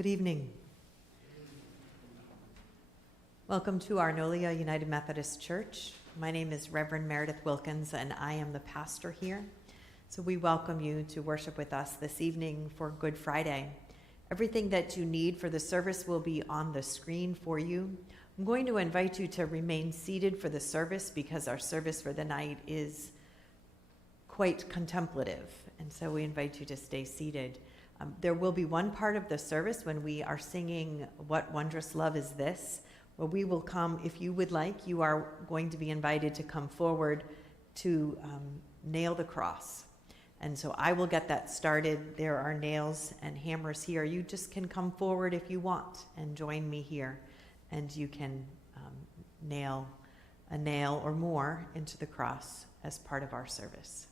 Good evening. Welcome to Arnolia United Methodist Church. My name is Reverend Meredith Wilkins, and I am the pastor here. So we welcome you to worship with us this evening for Good Friday. Everything that you need for the service will be on the screen for you. I'm going to invite you to remain seated for the service because our service for the night is quite contemplative, and so we invite you to stay seated. There will be one part of the service when we are singing What Wondrous Love Is This, where we will come, if you would like, you are going to be invited to come forward to nail the cross. And so I will get that started. There are nails and hammers here. You just can come forward if you want and join me here, and you can nail a nail or more into the cross as part of our service.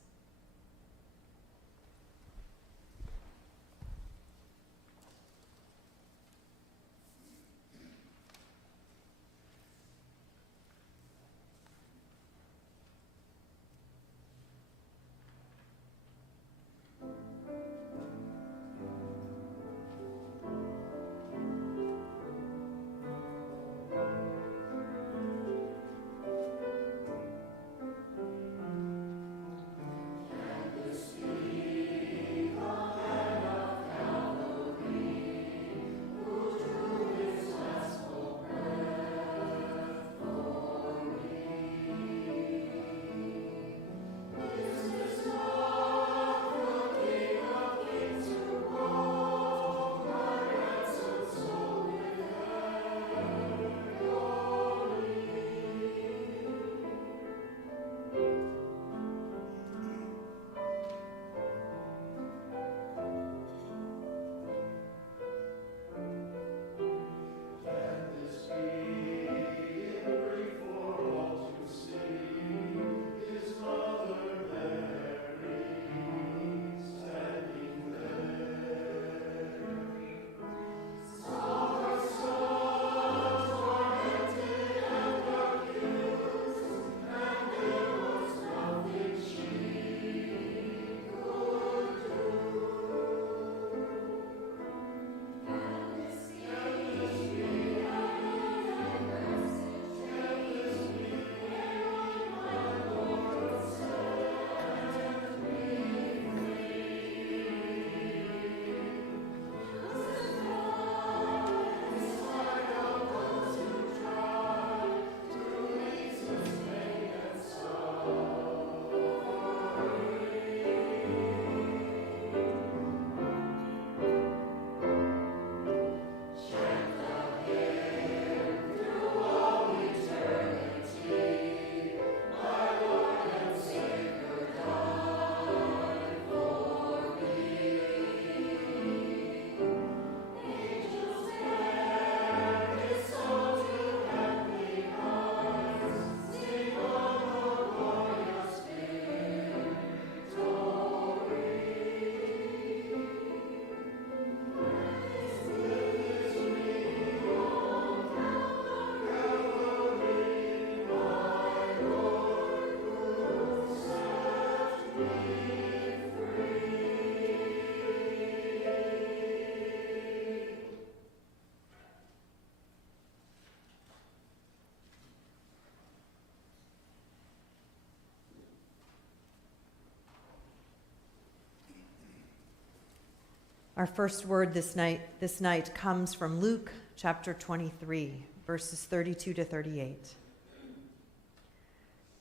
Our first word this night comes from Luke chapter 23, verses 32 to 38.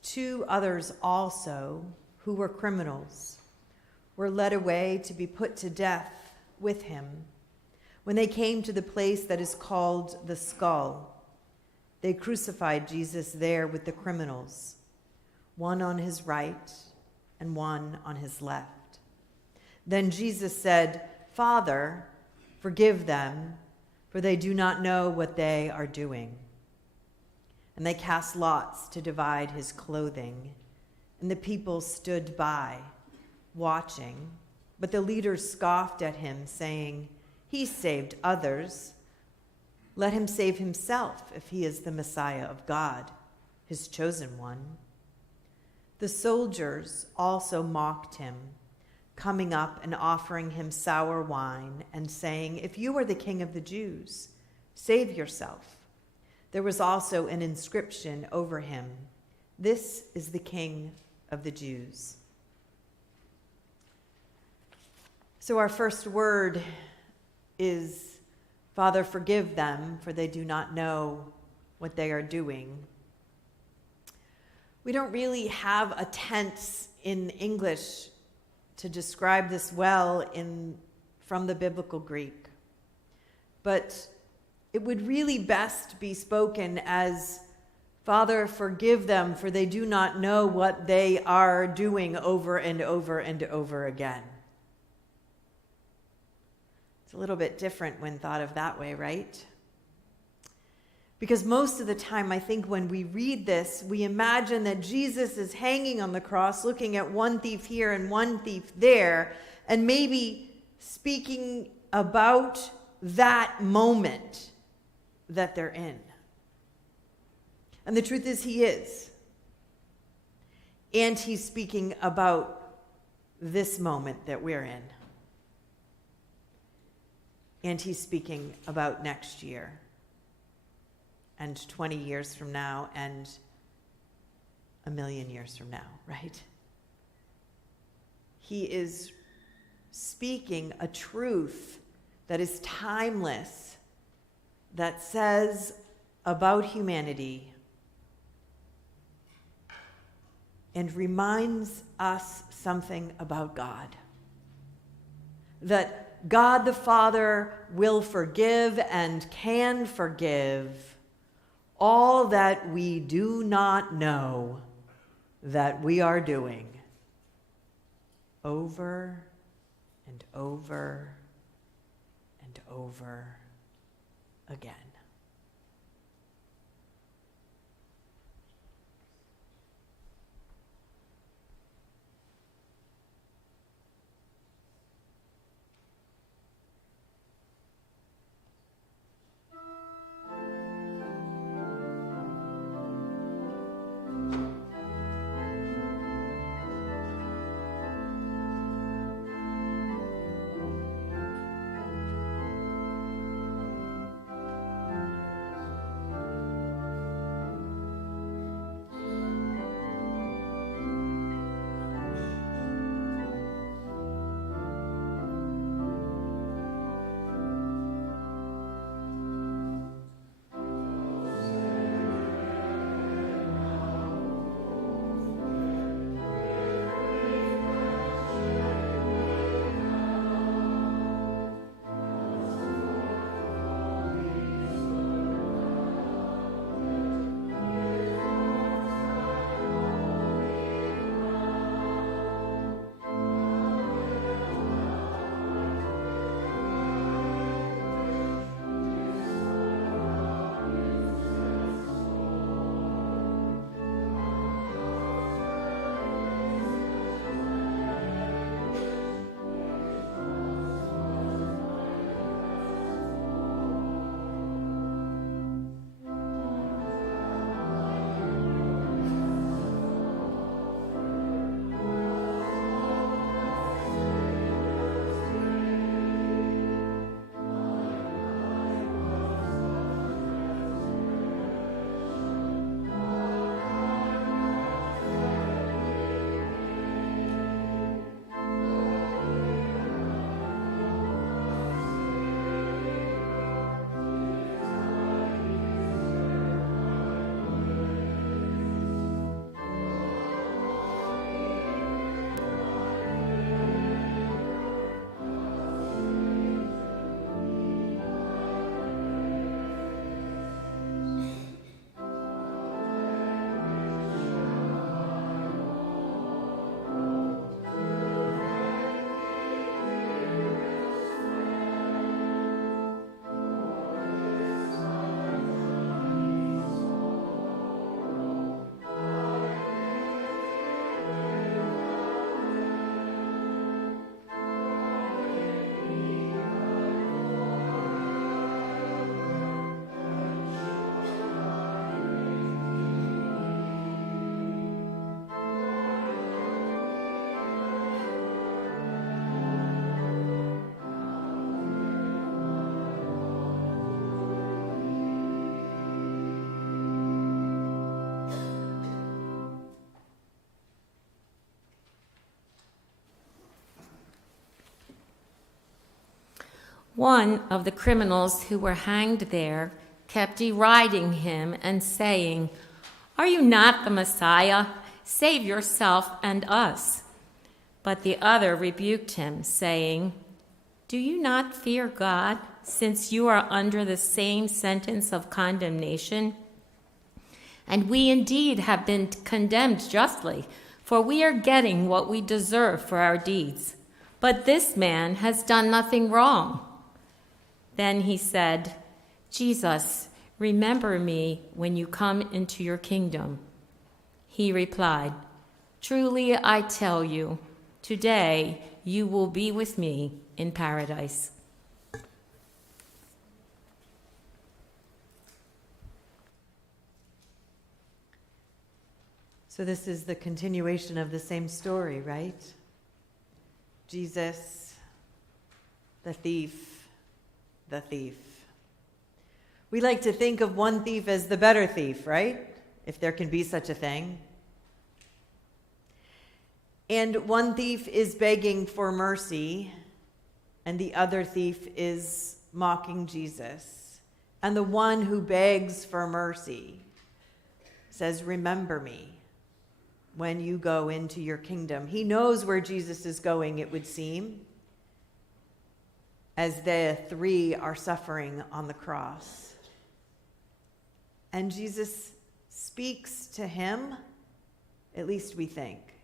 2 others also, who were criminals, were led away to be put to death with him. When they came to the place that is called the Skull, they crucified Jesus there with the criminals, one on his right and one on his left. Then Jesus said, "Father, forgive them, for they do not know what they are doing." And they cast lots to divide his clothing. And the people stood by, watching. But the leaders scoffed at him, saying, "He saved others. Let him save himself if he is the Messiah of God, his chosen one." The soldiers also mocked him, coming up and offering him sour wine and saying, "If you are the king of the Jews, save yourself." There was also an inscription over him, "This is the King of the Jews." So our first word is, "Father, forgive them, for they do not know what they are doing." We don't really have a tense in English to describe this well from the biblical Greek, but it would really best be spoken as, "Father, forgive them, for they do not know what they are doing," over and over and over again. It's a little bit different when thought of that way, right? Because most of the time, I think when we read this, we imagine that Jesus is hanging on the cross, looking at one thief here and one thief there, and maybe speaking about that moment that they're in. And the truth is, he is. And he's speaking about this moment that we're in. And he's speaking about next year, and 20 years from now, and 1,000,000 years from now, right? He is speaking a truth that is timeless, that says about humanity and reminds us something about God. That God the Father will forgive and can forgive all that we do not know that we are doing, over and over and over again. One of the criminals who were hanged there kept deriding him and saying, "Are you not the Messiah? Save yourself and us." But the other rebuked him, saying, "Do you not fear God, since you are under the same sentence of condemnation? And we indeed have been condemned justly, for we are getting what we deserve for our deeds. But this man has done nothing wrong." Then he said, "Jesus, remember me when you come into your kingdom." He replied, "Truly I tell you, today you will be with me in paradise." So this is the continuation of the same story, right? Jesus, the thief, the thief. We like to think of one thief as the better thief, right? If there can be such a thing. And one thief is begging for mercy, and the other thief is mocking Jesus. And the one who begs for mercy says, "Remember me when you go into your kingdom." He knows where Jesus is going, it would seem, as the three are suffering on the cross. And Jesus speaks to him, at least we think.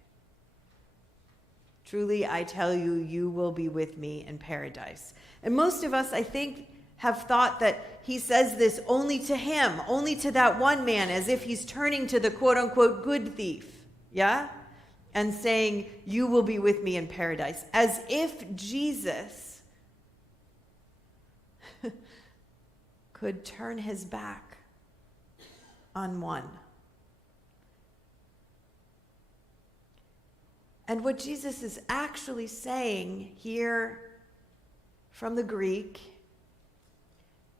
"Truly, I tell you, you will be with me in paradise." And most of us, I think, have thought that he says this only to him, only to that one man, as if he's turning to the quote-unquote good thief. Yeah? And saying, "You will be with me in paradise." As if Jesus could turn his back on one. And what Jesus is actually saying here from the Greek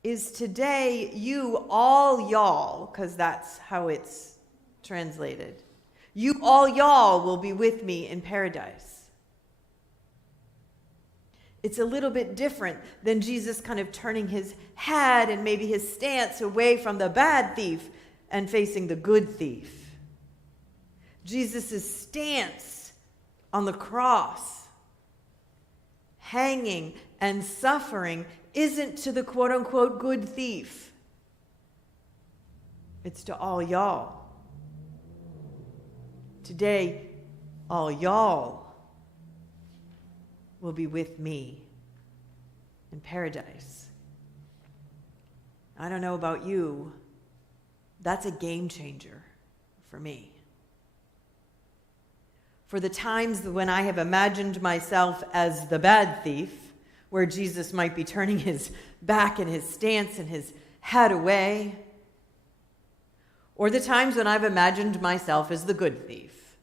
is, today you all y'all, because that's how it's translated, you all y'all will be with me in paradise. It's a little bit different than Jesus kind of turning his head and maybe his stance away from the bad thief and facing the good thief. Jesus' stance on the cross, hanging and suffering, isn't to the quote-unquote good thief. It's to all y'all. Today, all y'all will be with me in paradise. I don't know about you, that's a game changer for me. For the times when I have imagined myself as the bad thief, where Jesus might be turning his back and his stance and his head away, or the times when I've imagined myself as the good thief,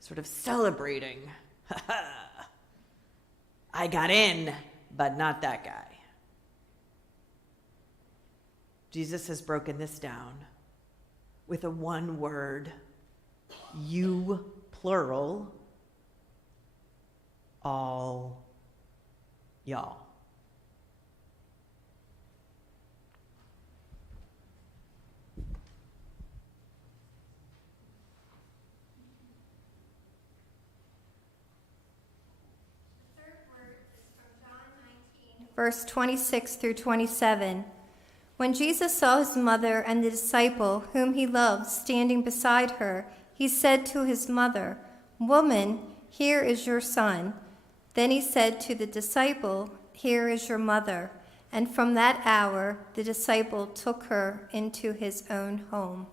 sort of celebrating, I got in, but not that guy. Jesus has broken this down with a one word, you, plural, all y'all. Verse 26 through 27. When Jesus saw his mother and the disciple whom he loved standing beside her, he said to his mother, "Woman, here is your son." Then he said to the disciple, "Here is your mother." And from that hour, the disciple took her into his own home.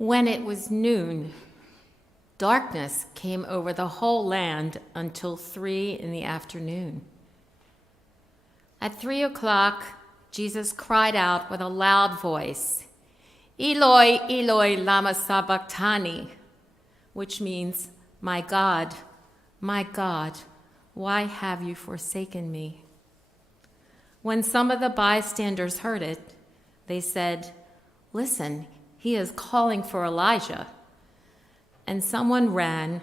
When it was noon, darkness came over the whole land until 3 p.m. At 3 o'clock, Jesus cried out with a loud voice, "Eloi, Eloi, lama sabachthani," which means, my God, why have you forsaken me?" When some of the bystanders heard it, they said, "Listen, he is calling for Elijah." And someone ran,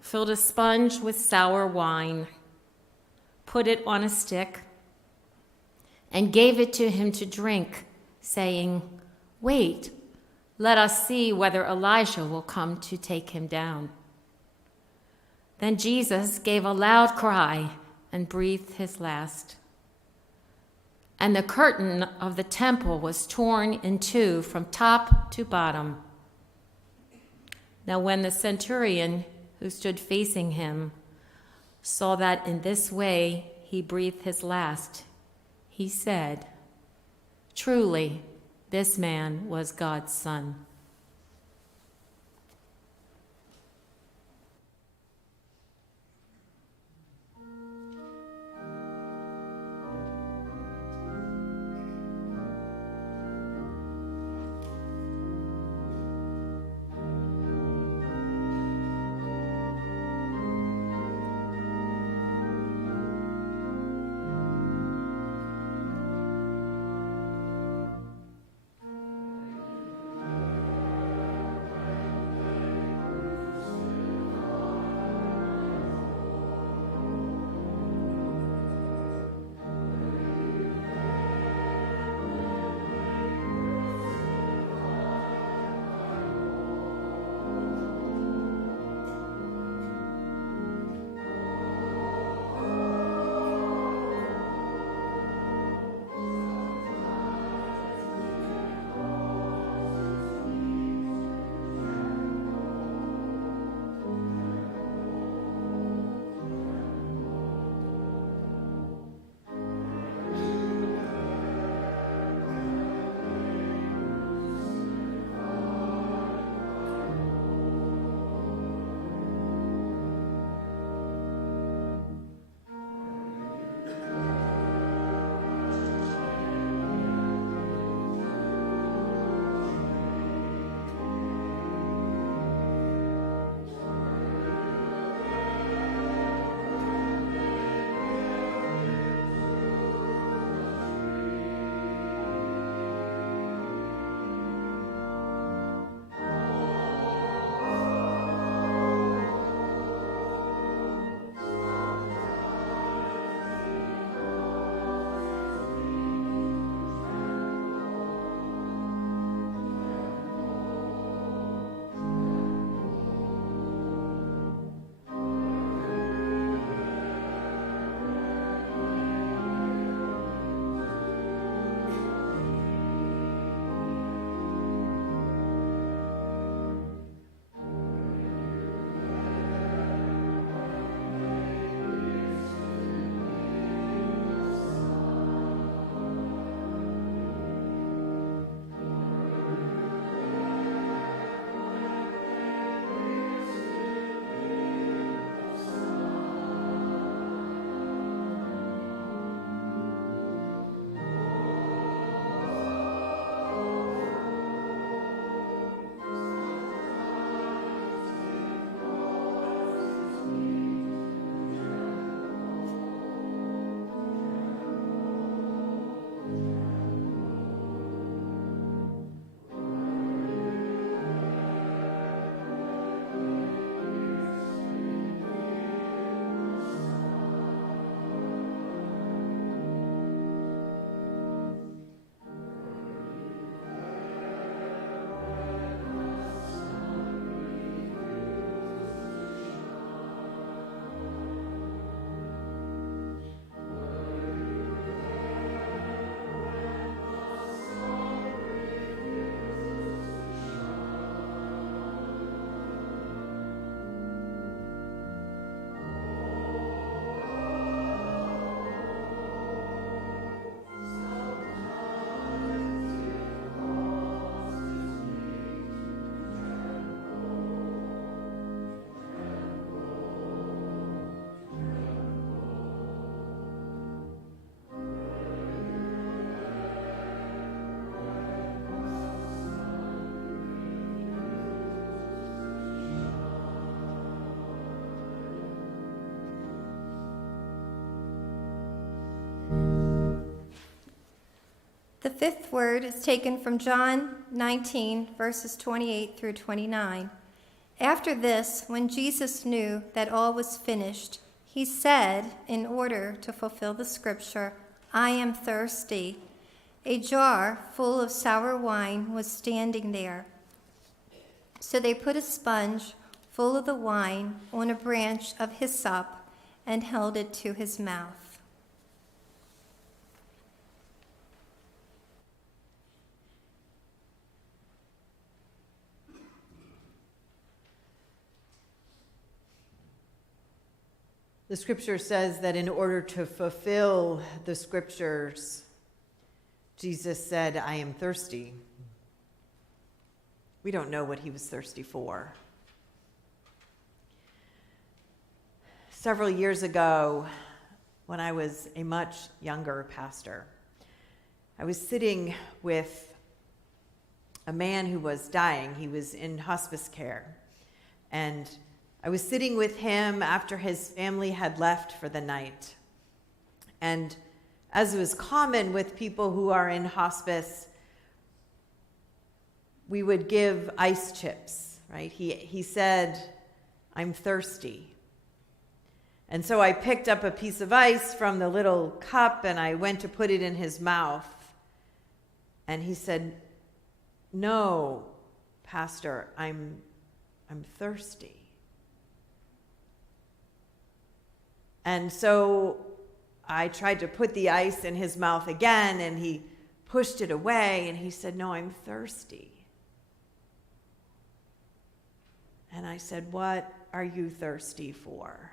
filled a sponge with sour wine, put it on a stick, and gave it to him to drink, saying, "Wait, let us see whether Elijah will come to take him down." Then Jesus gave a loud cry and breathed his last. And the curtain of the temple was torn in two from top to bottom. Now when the centurion who stood facing him saw that in this way he breathed his last, he said, "Truly, this man was God's son." The fifth word is taken from John 19, verses 28 through 29. After this, when Jesus knew that all was finished, he said, in order to fulfill the scripture, "I am thirsty." A jar full of sour wine was standing there. So they put a sponge full of the wine on a branch of hyssop and held it to his mouth. The scripture says that in order to fulfill the scriptures, Jesus said, "I am thirsty." We don't know what he was thirsty for. Several years ago, when I was a much younger pastor, I was sitting with a man who was dying. He was in hospice care. And I was sitting with him after his family had left for the night. And as was common with people who are in hospice, we would give ice chips, right? He said, "I'm thirsty." And so I picked up a piece of ice from the little cup and I went to put it in his mouth. And he said, "No, Pastor, I'm thirsty." And so I tried to put the ice in his mouth again, and he pushed it away, and he said, "No, I'm thirsty." And I said, "What are you thirsty for?"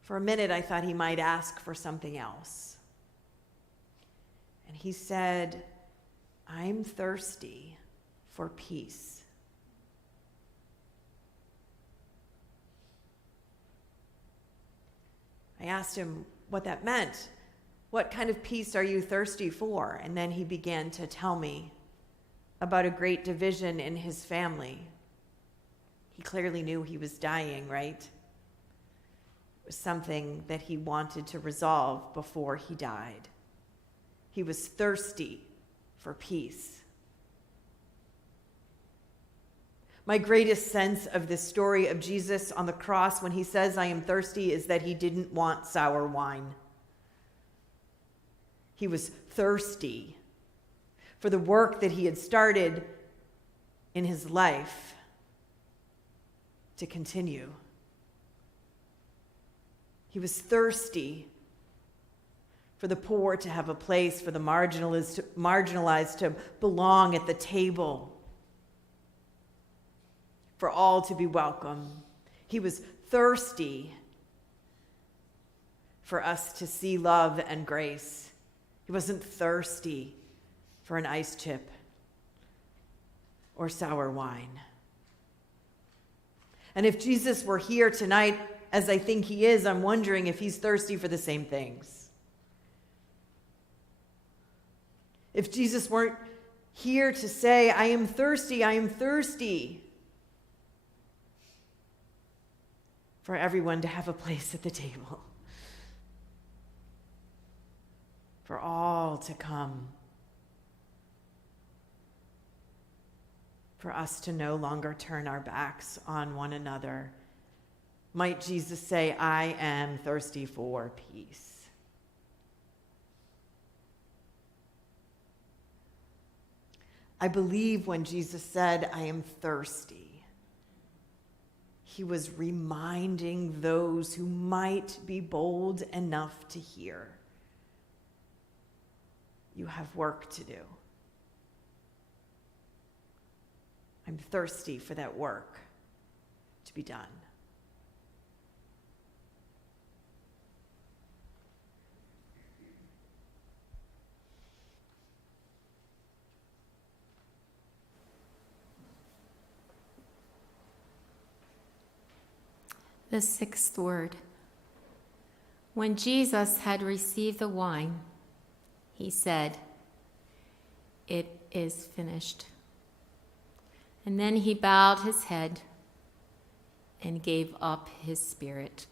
For a minute, I thought he might ask for something else. And he said, "I'm thirsty for peace." I asked him what that meant. What kind of peace are you thirsty for? And then he began to tell me about a great division in his family. He clearly knew he was dying, right? It was something that he wanted to resolve before he died. He was thirsty for peace. My greatest sense of this story of Jesus on the cross when he says, "I am thirsty," is that he didn't want sour wine. He was thirsty for the work that he had started in his life to continue. He was thirsty for the poor to have a place, for the marginalized to belong at the table, for all to be welcome. He was thirsty for us to see love and grace. He wasn't thirsty for an ice chip or sour wine. And if Jesus were here tonight, as I think he is, I'm wondering if he's thirsty for the same things. If Jesus weren't here to say, "I am thirsty, I am thirsty," for everyone to have a place at the table, for all to come, for us to no longer turn our backs on one another, might Jesus say, "I am thirsty for peace." I believe when Jesus said, "I am thirsty," he was reminding those who might be bold enough to hear, "You have work to do." I'm thirsty for that work to be done. The sixth word. When Jesus had received the wine, he said, "It is finished." And then he bowed his head and gave up his spirit.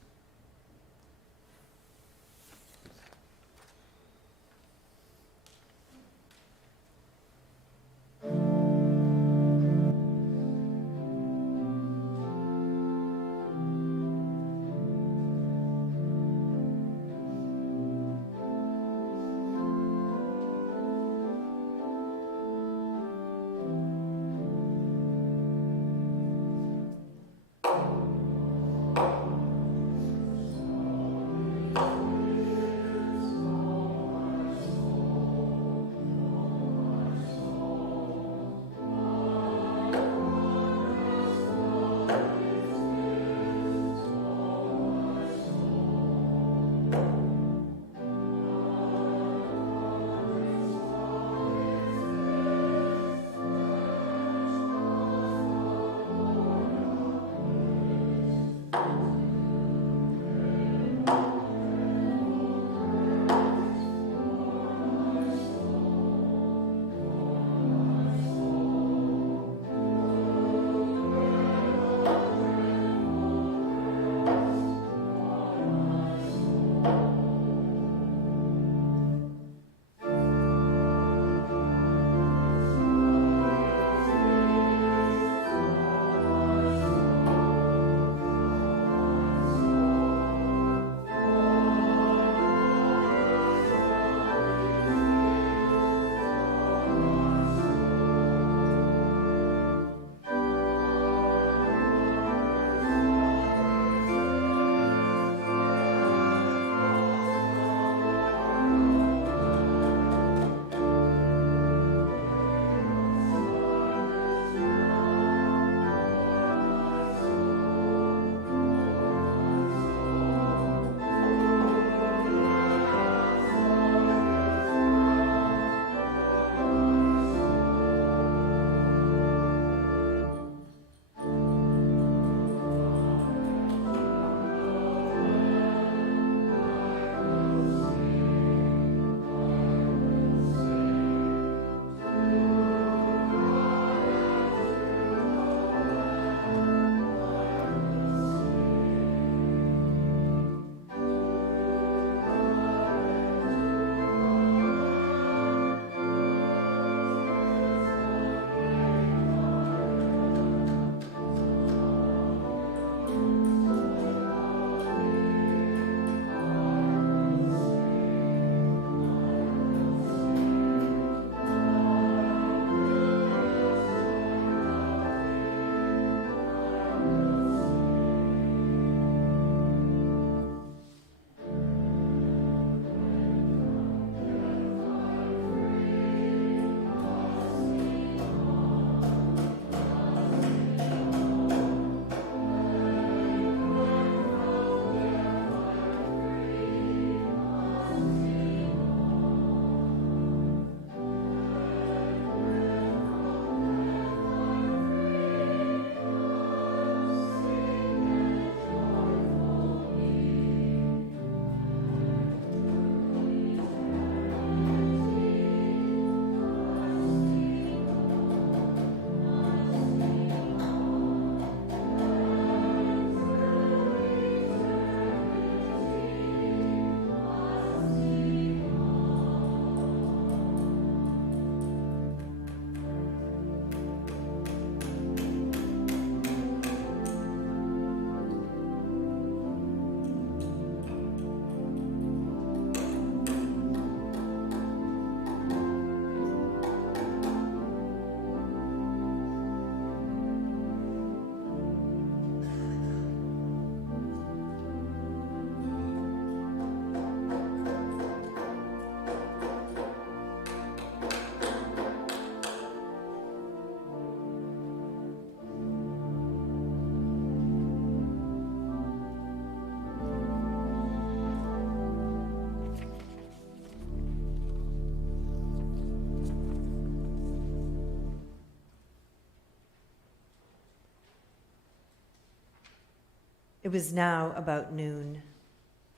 It was now about noon,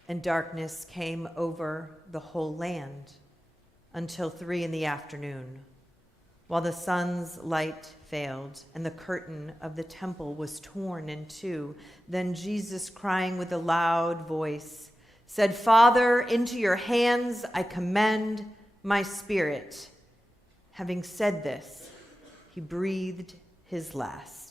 and darkness came over the whole land until 3 p.m, while the sun's light failed and the curtain of the temple was torn in two. Then Jesus, crying with a loud voice, said, "Father, into your hands I commend my spirit." Having said this, he breathed his last.